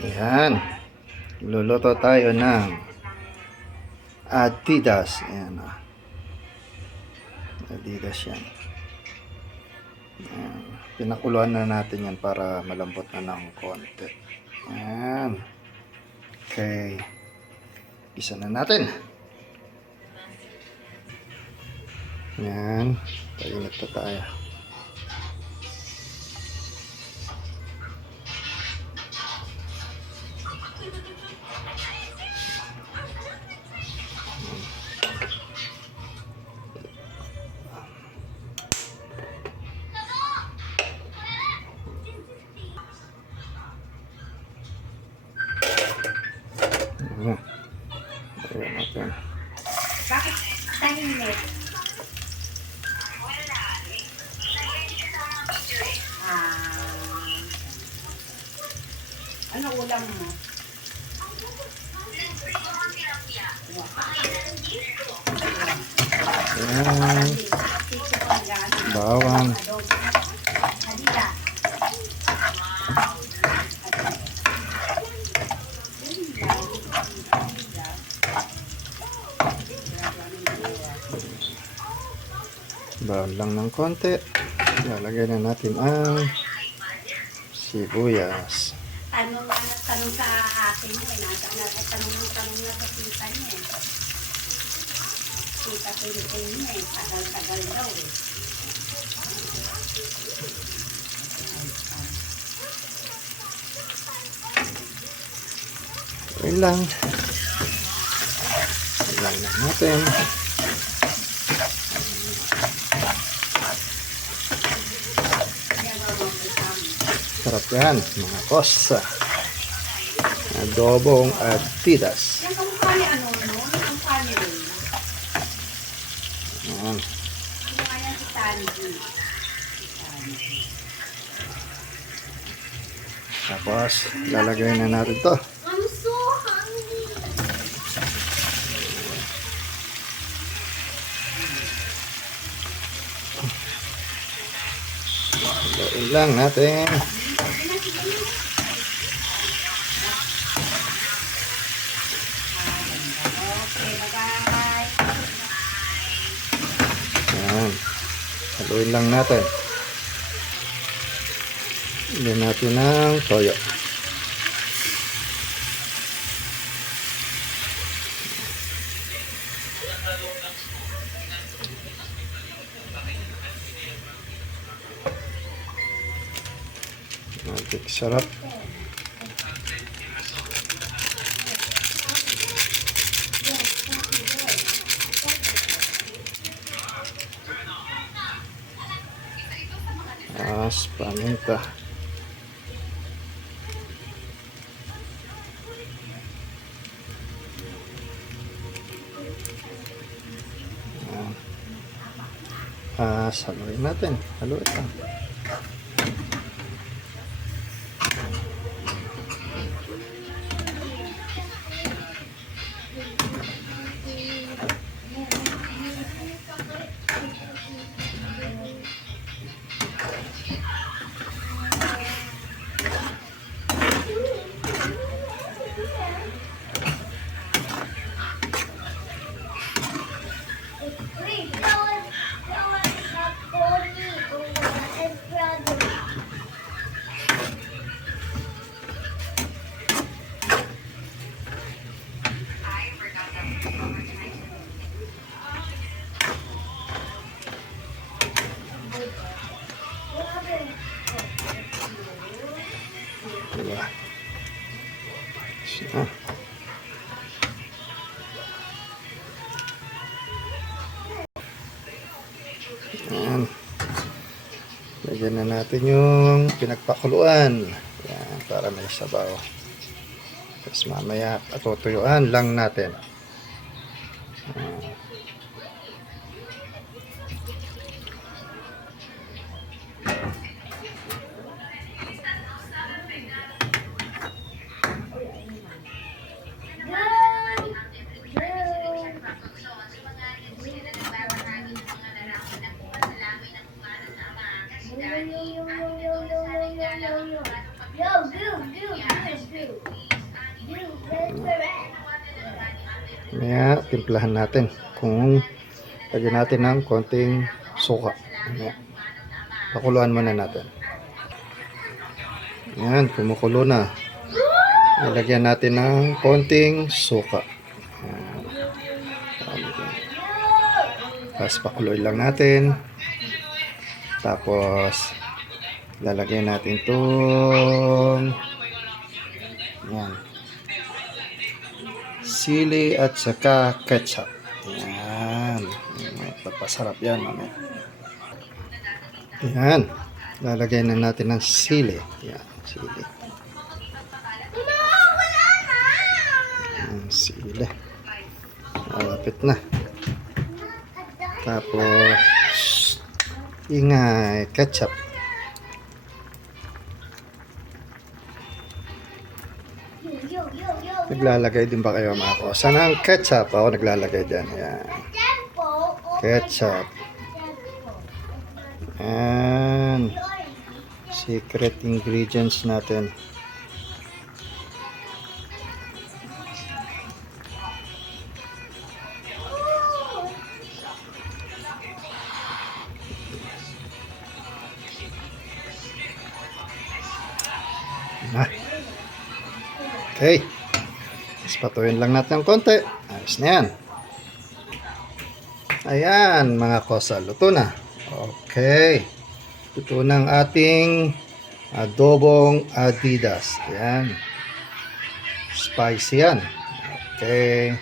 Ayan. Luluto tayo ng Adidas. Ayan o. Adidas yan. Ayan. Pinakuluan na natin yan para malambot na ng konti. Ayan. Okay. Isa na natin. Ayan. Painit na tayo. Ayan natin. Bakit tahimik? Ano ulam mo? Ayan. Bawang. Bawang lang ng konti. Lalagay na natin ang sibuyas. Tanong sa akin mo, tanong na sa tita niya eh. Tita Tintin niya eh, tagal-tagal daw eh. Ayun lang. Ilang lang natin. Sarap yan, mga kosa. Adobong Adidas. Yan ang kani ano, no? Ang kani rin. Ayan. Yung kaya si Tanji. Tapos, lalagay na natin to. I'm so hungry. Haluin lang natin. Okay, bye-bye. Ayan. Haluin lang natin. Lagyan natin ng toyo. Magic sarap. Paminta. Haluin natin. Haluin lang. Diba? Siya. Ayan. Lagyan na natin yung pinagpakuluan. Ayan, para may sabaw. Tapos mamaya patutuyuan lang natin. Ayan. Yo, go. Mamaya, timplahan natin. Kung lagyan natin ng konting suka. Mamaya, pakuluan muna natin. Ayan, kumukulo na. Ilagyan natin ng konting suka. Ayan. Tapos pakuluin lang natin. Tapos lalagyan natin itong yan, sili at saka ketchup. Yan. Papasarap yan mamaya. Yan. Lalagyan na natin ng sili. Yan, sili. Yan, sili. Malapit na. Tapos ingay, ketchup. Naglalagay din ba kayo mga ko? Saan ang ketchup? Ako naglalagay dyan. Ayan. Ketchup. Ayan. Secret ingredients natin. Ah. Okay. Tapos patuyin lang natin ng konti. Ayos na yan. Ayan mga kosa. Luto na. Okay. Luto na ang ating adobong Adidas. Ayan. Spicy yan. Okay.